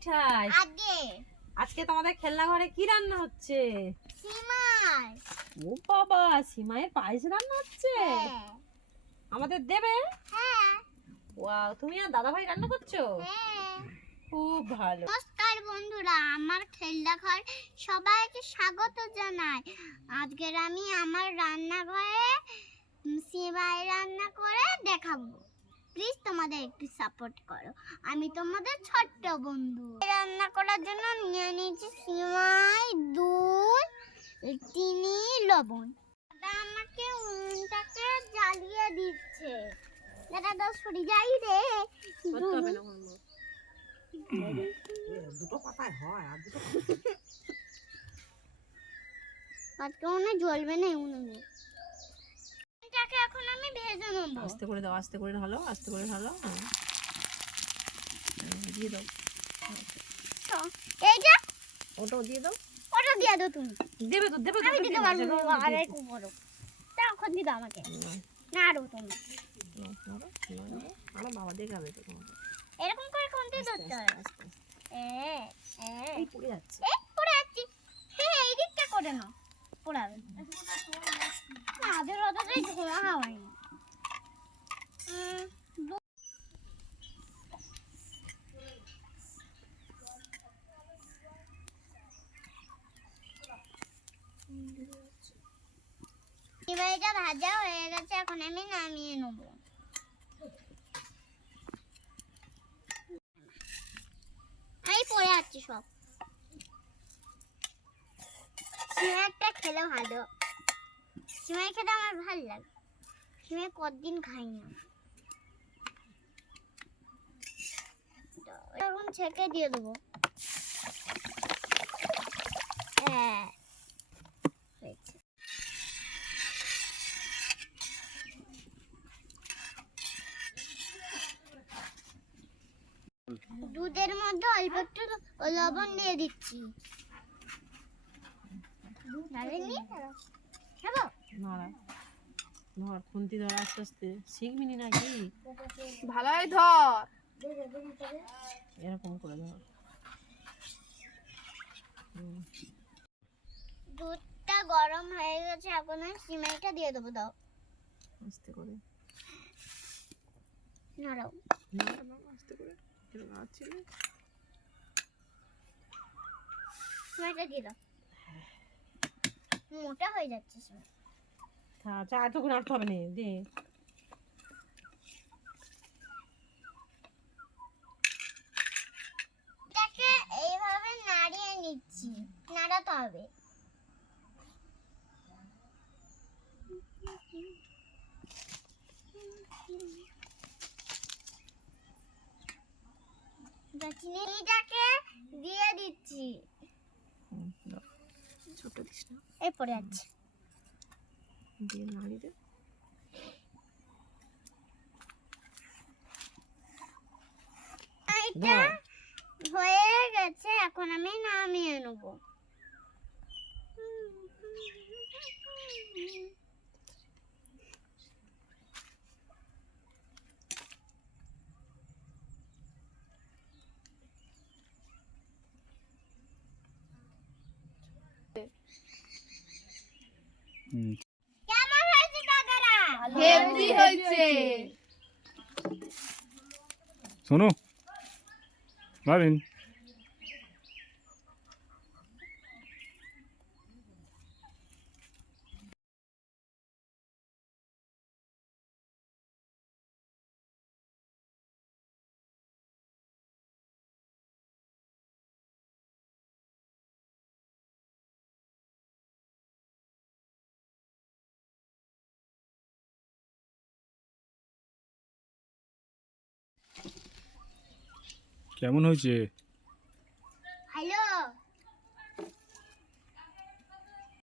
মিঠাই। আগে। আজকে তোমাদের খেলনা ঘরে কি রান্না হচ্ছে? সিমাই। ও বাবা সিমাইয়ের পায়েস রান্না হচ্ছে? হ্যাঁ। আমাদের দেবে? হ্যাঁ। ওয়াও তুমি আর দাদা ভাই রান্না করছ? হ্যাঁ। খুব ভালো। নমস্কার বন্ধুরা আমার খেলনা ঘর সবাইকে স্বাগত জানাই। আজকের আমি আমার রান্নাঘরে সিমাই রান্না করে দেখাবো। প্লিজ তোমাদের একটু সাপোর্ট করো। আমি তোমাদের ছোট্ট বন্ধু। রান্না করার জন্য নিয়ে নিয়েছি সিমাই দুধ চিনি লবণ। দাদা আমাকে উনুনটাকে জ্বালিয়ে দিচ্ছে। দাদা তো সরে যাই রে। করতে না কোনো। দুটো পাতায় হয় আর দুটো আজকে মনে জ্বলবে না উনুনে। এটাকে এখন আমি ভেজে নেব। আস্তে করে দাও আস্তে করে ঢালো আস্তে করে ঢালো হ্যাঁ। হ্যাঁ, দিয়ে দাও। এইটা ওটাও দিয়ে দাও। ওটা দিয়ে দাও তুমি। দেবে তো দেবে আমি দিতে পারব না, আর দিয়ে একটু বড়। তখন দিতে আমাকে। না আরও তুমি। আমার বাবা দেখাবে তো তোমাকে। এরকম করে কোনটি আস্তে, ধরতে আস্তে। এ এ। পড়ে যাচ্ছে। এই পড়ে যাচ্ছি। হ্যাঁ এই দিকটা করে নাও। পড়াবে। এটা ভাজা হয়ে গেছে এখন আমি নামিয়ে নেব আমি পড়ে যাচ্ছি সব সিমাইটা খেলে ভালো। সিমাই খেতে আমার ভালো লাগে। সিমাই কতদিন খাই না এখন ছেঁকে দিয়ে দেবো। হ্যাঁ। দুধের মধ্যে অল্প একটু লবণ দিয়ে দিচ্ছি? ধর খুন্তি ধর আস্তে আস্তে। শিখবি নি নাকি? ভালোই ধর। এরকম করে ধর। দুধটা গরম হয়ে গেছে এখন আমি সিমাইটা দিয়ে দেবো দাও। আস্তে করে। নাড়াও। নাড়া, নাড়া, আস্তে করে। এরকম। সিমাইটা দিয়ে দাও। মোটা হয়ে যাচ্ছে সিমাই নাড়তে হবে না দে এইভাবে নাড়িয়ে নিচ্ছি নাড়াতে হবে। চিনিটাকে দিয়ে দিচ্ছি। হুম, দাও। ছোট দিস না। এই পড়ে যাচ্ছে দিয়ে নাড়ি দে। এটা হয়ে গেছে এখন আমি নামিয়ে নেব। হেভি হয়েছে শোনো ভাবিন কেমন হয়েছে?